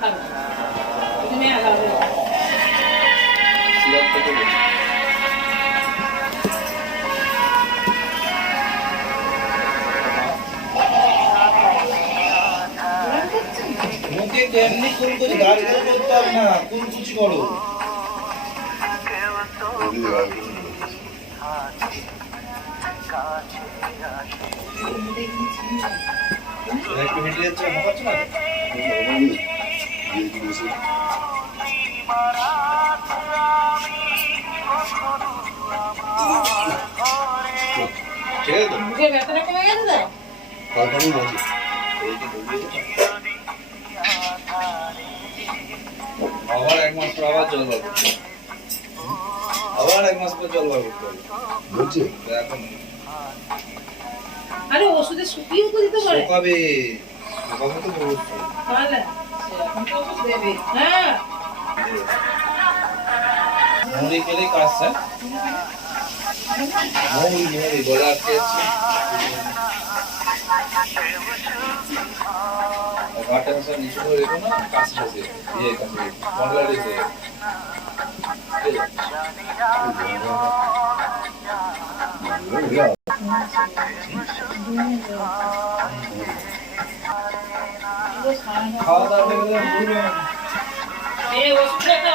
তুমি আলাদা সিরাপ থেকে মুখে কেমনি কোন করে গাড়ি করে করতে হবে না কোন কুচি করো একটু হেঁটে যাচ্ছে আমার কাছে না ঠিক আছে তো মুখে ব্যথাটা কমে গেছে তো তারপরেই বলছি আবার এক মাস পর আবার জল বার করতে হবে। আবার এক মাস পর জল বার করতে হবে বলছি এখন আরে ওষুধে শুকিয়েও তো দিতে পারে শোকাবে শোকাবে তো বলছি তাহলে এখন তো ওষুধ দেবে হ্যাঁ মুড়ি খেলে কাজ স্যার মুড়ি গলা আটকে যাচ্ছে ঘাটে মশা নিচু করে রেখো না কাছে কাছে ইয়ে কাছে মশলা দিতে খাওয়া দাওয়া করে এই ওষুধটা